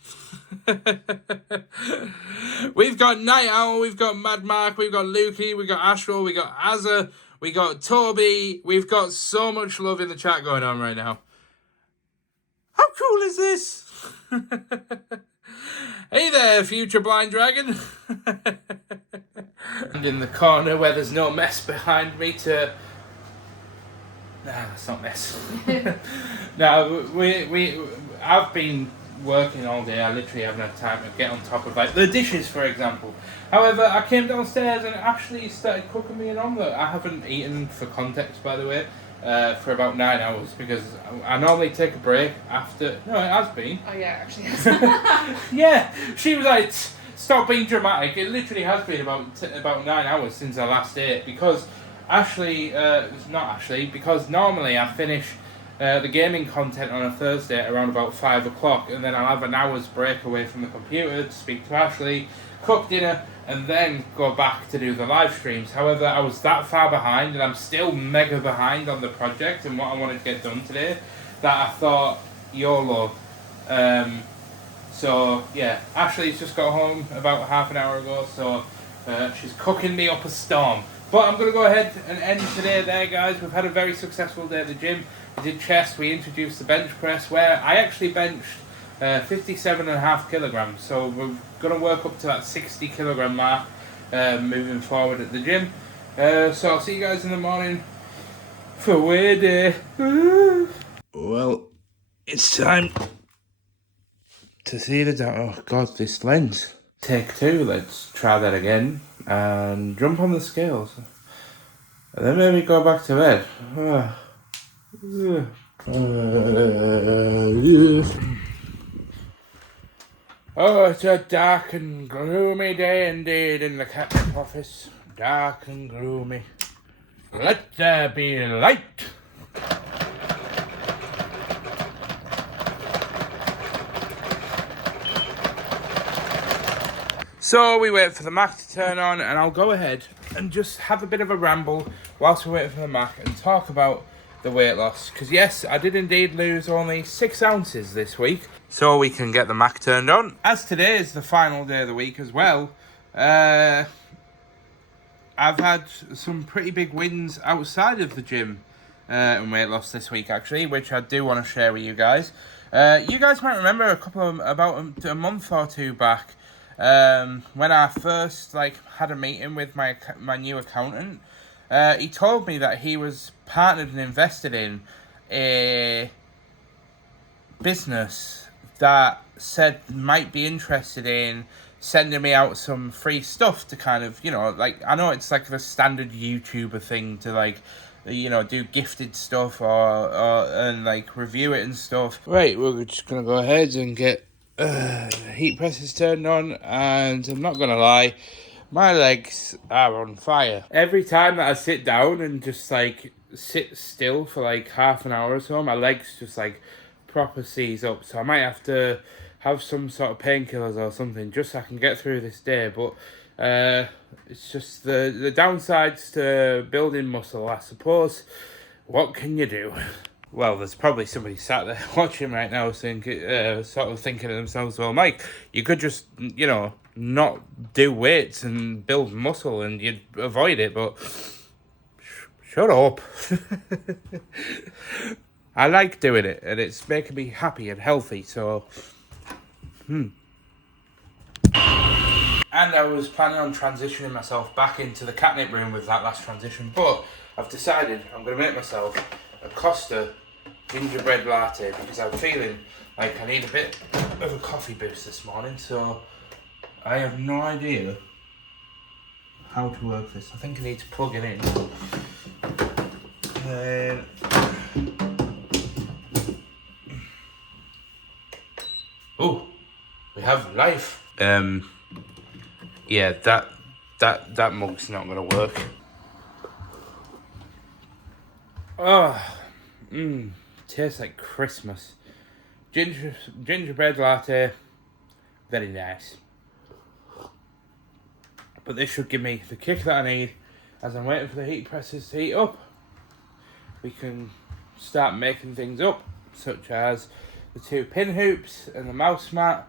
We've got Night Owl, we've got Mad Mark, we've got Lukey, we've got Astral, we've got Azza, we got Toby. We've got so much love in the chat going on right now. How cool is this? Hey there, future blind dragon. And in the corner where there's no mess behind me to... Nah, that's not mess. No, I've been working all day, I literally haven't had time to get on top of like the dishes, for example. However, I came downstairs and Ashley started cooking me an omelette. I haven't eaten, for context, by the way, for about 9 hours because I normally take a break after. No, it has been. Oh yeah, actually. Yeah, she was like, stop being dramatic. It literally has been about 9 hours since I last ate because Ashley, because normally I finish the gaming content on a Thursday at around about 5 o'clock, and then I'll have an hour's break away from the computer to speak to Ashley, cook dinner, and then go back to do the live streams. However, I was that far behind, and I'm still mega behind on the project and what I wanted to get done today, that I thought, YOLO. So yeah, Ashley's just got home about half an hour ago, so she's cooking me up a storm. But I'm going to go ahead and end today there, guys. We've had a very successful day at the gym. We did chest, we introduced the bench press, where I actually benched 57.5 kilograms. So we're going to work up to that 60 kilogram mark moving forward at the gym. So I'll see you guys in the morning for weigh day. Well, it's time to see the oh god, this lens. Take 2, let's try that again and jump on the scales and then maybe go back to bed. Oh, it's a dark and gloomy day indeed in the Catnipp office. Dark and gloomy. Let there be light. So we wait for the Mac to turn on, and I'll go ahead and just have a bit of a ramble whilst we wait for the Mac and talk about the weight loss. Because yes, I did indeed lose only 6 ounces this week, so we can get the Mac turned on. As today is the final day of the week as well, I've had some pretty big wins outside of the gym and weight loss this week actually, which I do want to share with you guys. You guys might remember about a month or 2 back, when I first had a meeting with my new accountant. He told me that he was partnered and invested in a business that said might be interested in sending me out some free stuff to kind of, I know it's like the standard YouTuber thing to do gifted stuff and review it and stuff. Right, we're just gonna go ahead and get heat presses turned on, and I'm not gonna lie, my legs are on fire. Every time that I sit down and just sit still for half an hour or so, my legs just proper seize up. So I might have to have some sort of painkillers or something just so I can get through this day. But it's just the downsides to building muscle, I suppose. What can you do? Well, there's probably somebody sat there watching right now thinking to themselves, well, Mike, you could just, not do weights and build muscle and you'd avoid it, but shut up. I like doing it and it's making me happy and healthy, so... And I was planning on transitioning myself back into the catnip room with that last transition, but I've decided I'm going to make myself a Costa gingerbread latte because I'm feeling like I need a bit of a coffee boost this morning, so I have no idea how to work this. I think I need to plug it in. Oh, we have life. Yeah, that mug's not gonna work. Tastes like Christmas. Gingerbread latte, very nice. But this should give me the kick that I need as I'm waiting for the heat presses to heat up. We can start making things up, such as the 2 pin hoops and the mouse mat.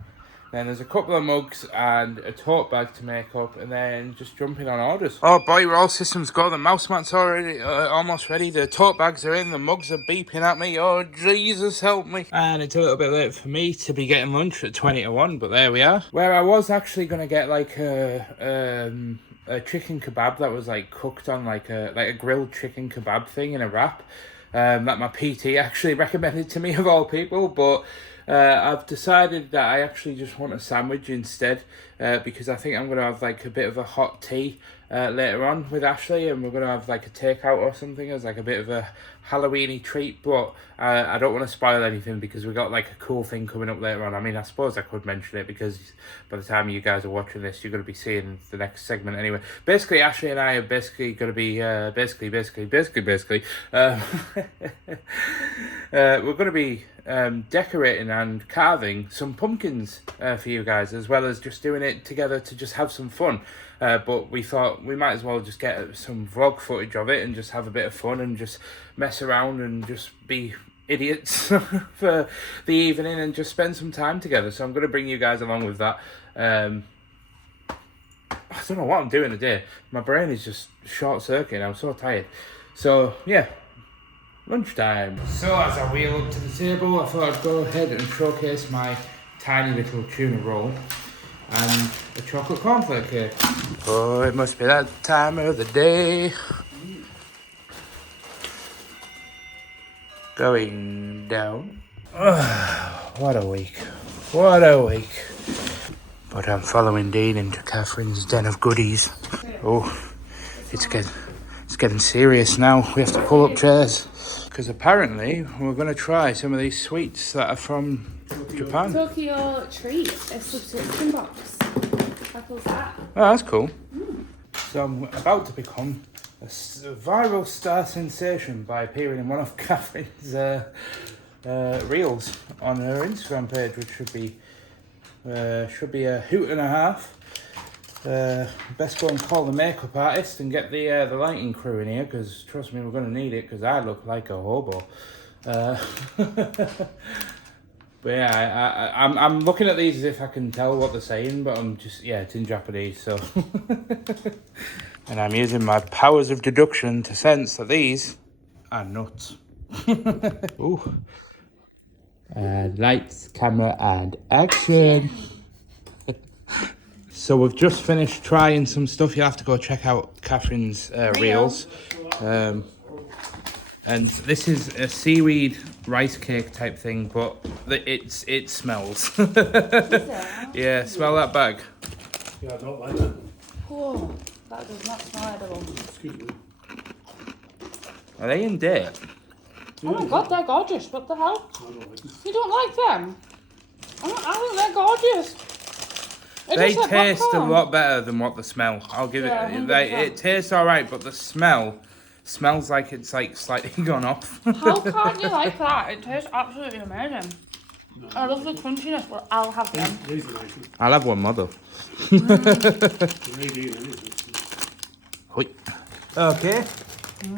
Then there's a couple of mugs and a tote bag to make up, and then just jumping on orders. Oh boy, we're all systems go. The mouse mat's already almost ready. The tote bags are in. The mugs are beeping at me. Oh Jesus, help me! And it's a little bit late for me to be getting lunch at 20 to 1, but there we are. Where I was actually gonna get a chicken kebab that was cooked on a grilled chicken kebab thing in a wrap. that my PT actually recommended to me of all people, but I've decided that I actually just want a sandwich instead, because I think I'm going to have like a bit of a hot tea later on with Ashley, and we're going to have like a takeout or something as like a bit of a Halloween-y treat, but I don't want to spoil anything because we got like a cool thing coming up later on. I mean, I suppose I could mention it because by the time you guys are watching this, you're going to be seeing the next segment anyway. Basically, Ashley and I are basically going to be, we're going to be decorating and carving some pumpkins for you guys, as well as just doing it together to just have some fun. But we thought we might as well just get some vlog footage of it and just have a bit of fun and just mess around and just be idiots for the evening and just spend some time together. So I'm going to bring you guys along with that. I don't know what I'm doing today. My brain is just short-circuiting. I'm so tired. So, yeah. Lunchtime. So as I wheel up to the table, I thought I'd go ahead and showcase my tiny little tuna roll and a chocolate cornflake cake. Oh, it must be that time of the day. Going down. What a week. What a week. But I'm following Dean into Catherine's den of goodies. Oh, it's getting serious now. We have to pull up chairs. Because apparently we're going to try some of these sweets that are from Japan. Tokyo Treat, a subscription box. How cool is that? Oh, that's cool. So I'm about to become a viral star sensation by appearing in one of Catherine's reels on her Instagram page, which should be a hoot and a half. Best go and call the makeup artist and get the lighting crew in here, because trust me, we're going to need it, because I look like a hobo. But yeah, I'm looking at these as if I can tell what they're saying, but I'm just, yeah, it's in Japanese, so. And I'm using my powers of deduction to sense that these are nuts. Ooh. Lights, camera, and action. So we've just finished trying some stuff. You have to go check out Catherine's reels. And this is a seaweed rice cake type thing, but it smells. Yeah, smell that bag. Yeah, I don't like that. Oh, that does not smell edible. Excuse me. Are they in date? Oh my god, they're gorgeous. What the hell? I don't like it. You don't like them? I think they're gorgeous. They taste a lot better than what they smell. I'll give it. 100%. It tastes alright, but the smell smells like it's like slightly gone off. How can't you like that? It tastes absolutely amazing. No. I love the crunchiness, but I'll have them. These are nice. I'll have one more though. Okay.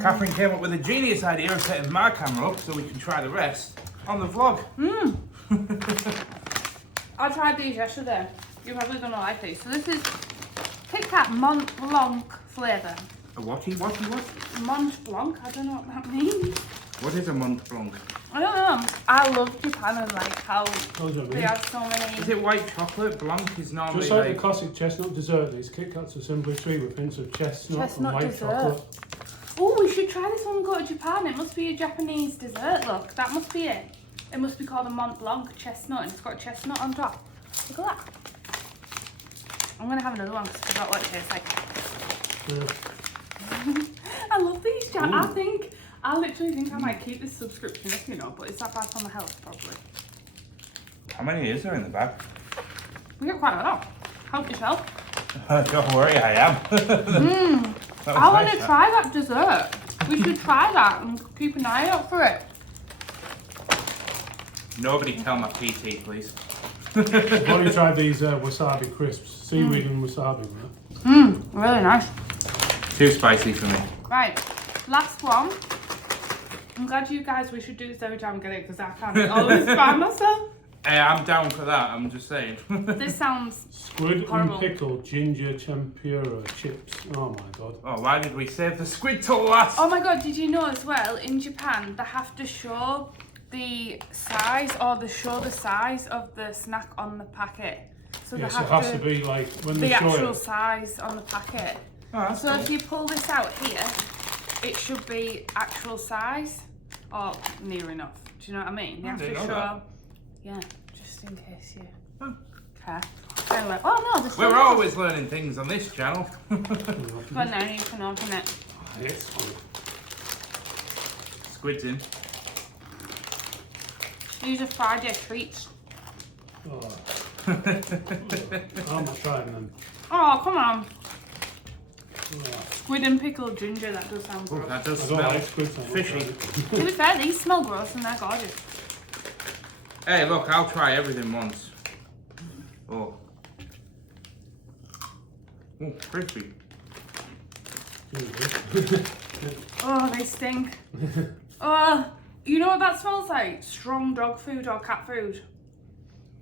Catherine came up with a genius idea of setting my camera up so we can try the rest on the vlog. I tried these yesterday. You're probably going to like these. So this is Kit Kat Mont Blanc flavour. A what? Mont Blanc? I don't know what that means. What is a Mont Blanc? I don't know. I love Japan and like how they have so many... Is it white chocolate? Blanc is normally just like the classic chestnut dessert, these Kit Kats are simply sweet with hints of chestnut and white dessert. chocolate. Oh, we should try this when we go to Japan. It must be a Japanese dessert, look. That must be it. It must be called a Mont Blanc chestnut, and it's got chestnut on top. Look at that. I'm going to have another one because I forgot what it tastes like. Yeah. I love these, Jack. I literally think I might keep this subscription up, you know, but is that bad for my health? Probably. How many is there in the bag? We got quite a lot. Help yourself. Don't worry, I am. I want to try that dessert. We should try that and keep an eye out for it. Nobody tell my PT, please. I've already tried these wasabi crisps, seaweed and wasabi. Right? Really nice. Too spicy for me. Right, last one. I'm glad you guys, we should do this every time we get it because I can't always find myself. Hey, I'm down for that, I'm just saying. This sounds Squid horrible. and pickled ginger tempura chips. Oh my god. Oh, why did we save the squid till last? Oh my god, did you know as well, in Japan, they have to show the size the size of the snack on the packet. So Yes, they it have has to be like when they the show actual it. size on the packet. Oh, that's So cool. if you pull this out here, it should be actual size. or near enough. Do you know what I mean? You have to show. That. Yeah, just in case you Oh. care. Anyway, oh no, We're always learning things on this channel. But now you can open it. Yes, squid. Squid's in. These are Friday treats. Oh. I'm not trying them. Oh, come on. Oh. Squid and pickled ginger, that does sound Ooh, gross. that does I don't smell like squid so much, fishy. right? To be fair, these smell gross and they're gorgeous. Hey, look, I'll try everything once. Oh. Ooh, crispy. Oh, they stink. Oh, you know what that smells like? Strong dog food or cat food.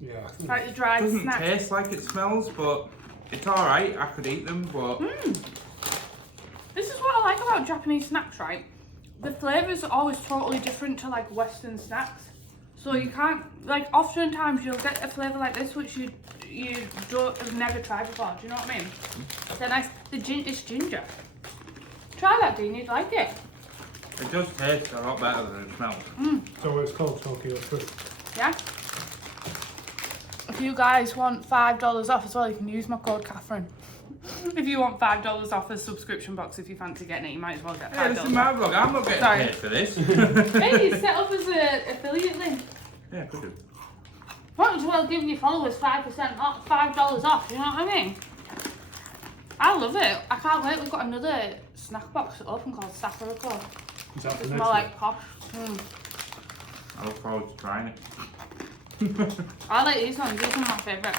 Yeah. Like the dried It doesn't snacks. taste like it smells, but it's alright. I could eat them, but... This is what I like about Japanese snacks, right? The flavours are always totally different to like Western snacks. So you can't, like oftentimes you'll get a flavour like this which you don't have never tried before. Do you know what I mean? They're nice. It's ginger. Try that, Dean. You'd like it. It does taste a lot better than it smells. So it's called Tokyo Fruit. Yeah. If you guys want $5 off as well, you can use my code Catherine. If you want $5 off a subscription box, if you fancy getting it, you might as well get $5. Hey, this is my vlog. I'm not getting Sorry. paid for this. Hey, it's set up as an affiliate link. Yeah, could do. Might as well give your followers 5% off, $5 off, you know what I mean? I love it. I can't wait. We've got another snack box open called Sakura. Is that for It's next more week? like posh. I look forward to trying it. I like these ones. These are my favourite.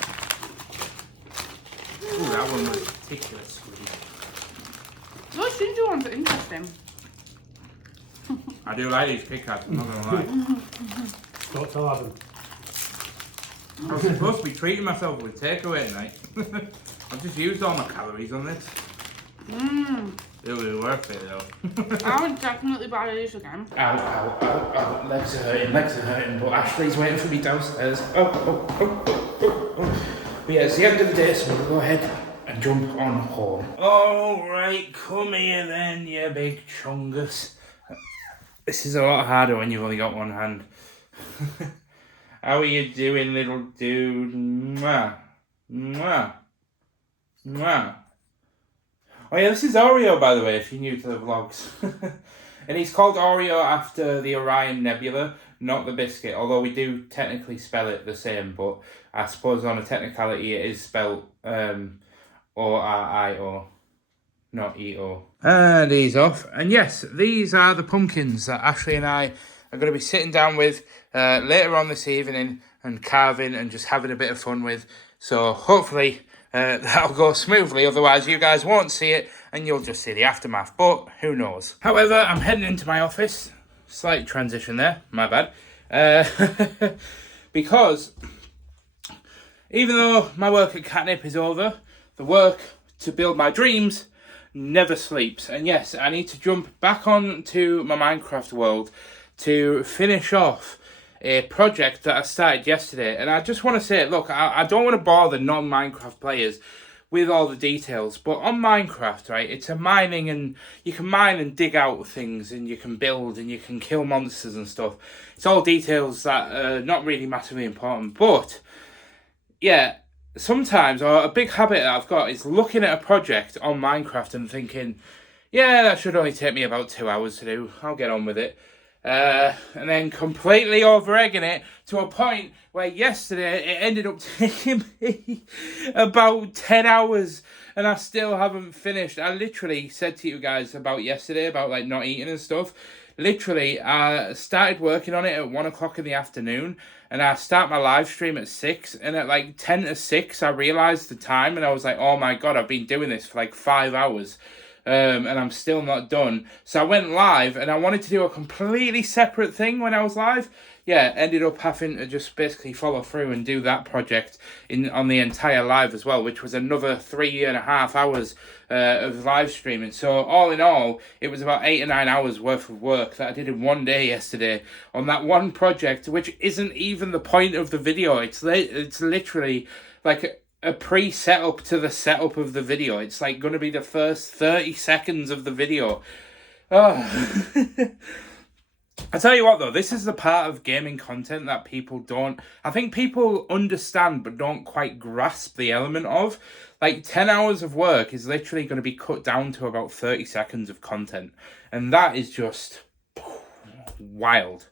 Ooh, that one was particularly sweet. Those ginger ones are interesting. I do like these Kit Kats, I'm not gonna lie. Got to have them. I was supposed to be treating myself with takeaway tonight. I've just used all my calories on this. It was worth it though. I would definitely buy these again. Ow, legs are hurting, but Ashley's waiting for me downstairs. But yeah, it's the end of the day, so we'll go ahead and jump on home. Alright, come here then, you big chungus. This is a lot harder when you've only got one hand. How are you doing, little dude? Mwah. Mwah. Mwah. Oh yeah, this is Oreo, by the way, if you're new to the vlogs. And he's called Oreo after the Orion Nebula, not the biscuit, although we do technically spell it the same, but I suppose on a technicality it is spelled O-R-I-O, not E-O. And he's off. And yes, these are the pumpkins that Ashley and I are going to be sitting down with later on this evening and carving and just having a bit of fun with. So hopefully that'll go smoothly, otherwise you guys won't see it and you'll just see the aftermath, but who knows. However, I'm heading into my office. Slight transition there, my bad. Because even though my work at Katnipp is over, the work to build my dreams never sleeps. And yes, I need to jump back onto my Minecraft world to finish off a project that I started yesterday. And I just want to say, look, I don't want to bore the non-Minecraft players with all the details, but on Minecraft, right, it's a mining, and you can mine and dig out things, and you can build, and you can kill monsters and stuff. It's all details that are not really massively important, but yeah, sometimes, or a big habit that I've got is looking at a project on Minecraft and thinking, yeah, that should only take me about 2 hours to do, I'll get on with it. And then completely over-egging it to a point where yesterday it ended up taking me about 10 hours and I still haven't finished. I literally said to you guys about yesterday about like not eating and stuff. Literally, I started working on it at 1 o'clock in the afternoon and I start my live stream at 6, and at like 10 to 6 I realised the time and I was like, oh my god, I've been doing this for like 5 hours. And I'm still not done. So I went live and I wanted to do a completely separate thing when I was live. Yeah, ended up having to just basically follow through and do that project on the entire live as well, which was another 3.5 hours of live streaming. So all in all, it was about 8 or 9 hours worth of work that I did in one day yesterday on that one project, which isn't even the point of the video. It's literally like a pre-setup to the setup of the video. It's like going to be the first 30 seconds of the video. Oh. I tell you what though, this is the part of gaming content that people don't, I think people understand but don't quite grasp the element of. Like 10 hours of work is literally going to be cut down to about 30 seconds of content. And that is just wild.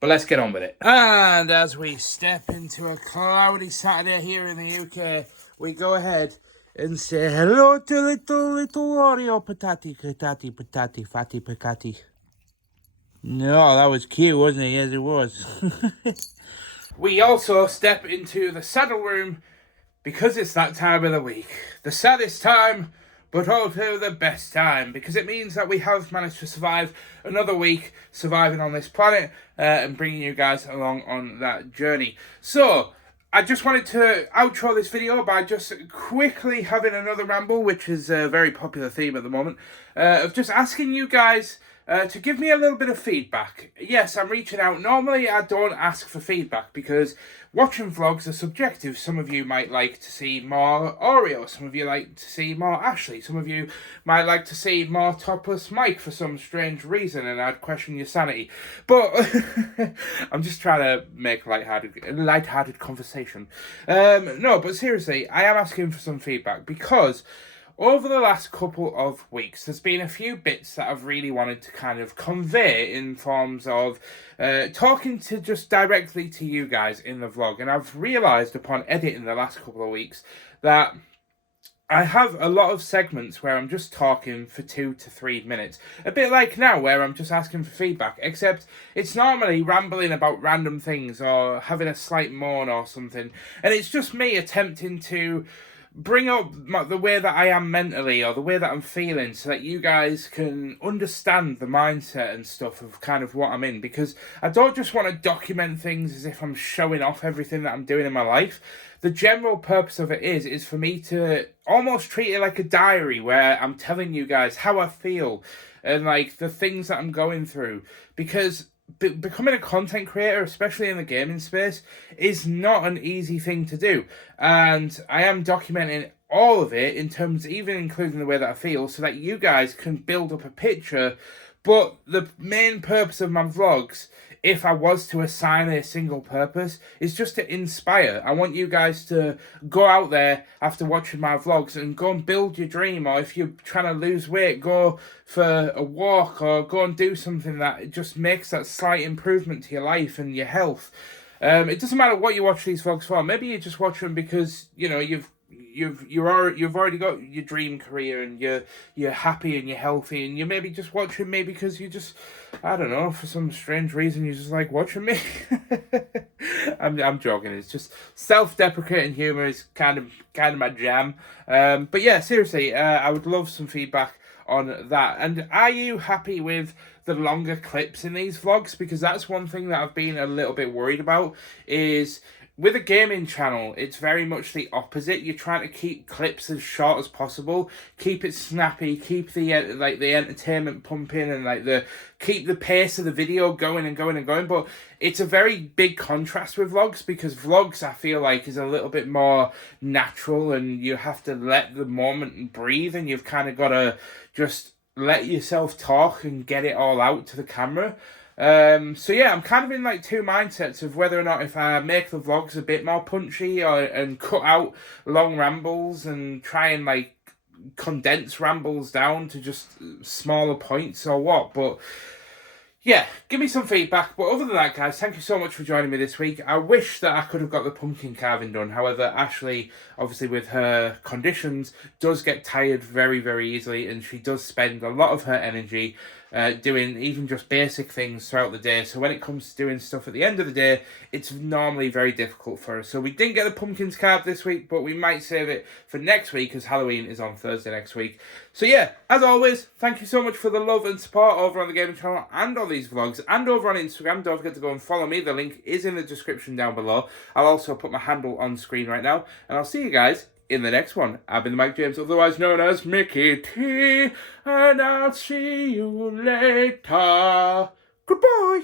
But let's get on with it. And as we step into a cloudy Saturday here in the UK, we go ahead and say hello to little Oreo patati, fatty patati. No, that was cute, wasn't it? Yes, it was. We also step into the saddle room because it's that time of the week. The saddest time, but also the best time, because it means that we have managed to survive another week surviving on this planet and bringing you guys along on that journey. So, I just wanted to outro this video by just quickly having another ramble, which is a very popular theme at the moment, of just asking you guys to give me a little bit of feedback. Yes, I'm reaching out. Normally, I don't ask for feedback because watching vlogs are subjective. Some of you might like to see more Oreo. Some of you like to see more Ashley. Some of you might like to see more topless Mike for some strange reason, and I'd question your sanity. But I'm just trying to make light-hearted conversation. No, but seriously, I am asking for some feedback because over the last couple of weeks, there's been a few bits that I've really wanted to kind of convey in forms of talking to just directly to you guys in the vlog. And I've realised upon editing the last couple of weeks that I have a lot of segments where I'm just talking for 2 to 3 minutes. A bit like now where I'm just asking for feedback, except it's normally rambling about random things or having a slight moan or something. And it's just me attempting to bring up the way that I am mentally or the way that I'm feeling so that you guys can understand the mindset and stuff of kind of what I'm in, because I don't just want to document things as if I'm showing off everything that I'm doing in my life. The general purpose of it is for me to almost treat it like a diary where I'm telling you guys how I feel and like the things that I'm going through, because becoming a content creator, especially in the gaming space, is not an easy thing to do. And I am documenting all of it in terms, even including the way that I feel, so that you guys can build up a picture. But the main purpose of my vlogs, if I was to assign a single purpose, is just to inspire. I want you guys to go out there after watching my vlogs and go and build your dream, or if you're trying to lose weight, go for a walk or go and do something that just makes that slight improvement to your life and your health. It doesn't matter what you watch these vlogs for. Maybe you just watch them because, you know, you've already got your dream career and you're happy and you're healthy, and you maybe just watching me because you just, I don't know, for some strange reason you just like watching me. I'm joking. It's just self-deprecating humor is kind of my jam. But yeah, seriously, I would love some feedback on that. And are you happy with the longer clips in these vlogs? Because that's one thing that I've been a little bit worried about, is with a gaming channel, it's very much the opposite. You're trying to keep clips as short as possible, keep it snappy, keep the entertainment pumping, and keep the pace of the video going and going and going. But it's a very big contrast with vlogs, because vlogs, I feel like, is a little bit more natural, and you have to let the moment breathe, and you've kind of got to just let yourself talk and get it all out to the camera. So yeah, I'm kind of in like two mindsets of whether or not if I make the vlogs a bit more punchy and cut out long rambles and try and like condense rambles down to just smaller points or what. But yeah, give me some feedback. But other than that, guys, thank you so much for joining me this week. I wish that I could have got the pumpkin carving done. However, Ashley, obviously with her conditions, does get tired very, very easily, and she does spend a lot of her energy doing even just basic things throughout the day. So when it comes to doing stuff at the end of the day, it's normally very difficult for her. So we didn't get the pumpkins carved this week, but we might save it for next week, as Halloween is on Thursday next week. So yeah, as always, thank you so much for the love and support over on the gaming channel and on these vlogs and over on Instagram. Don't forget to go and follow me. The link is in the description down below. I'll also put my handle on screen right now, and I'll see you guys in the next one. I've been Mike James, otherwise known as Mickey T, and I'll see you later. Goodbye.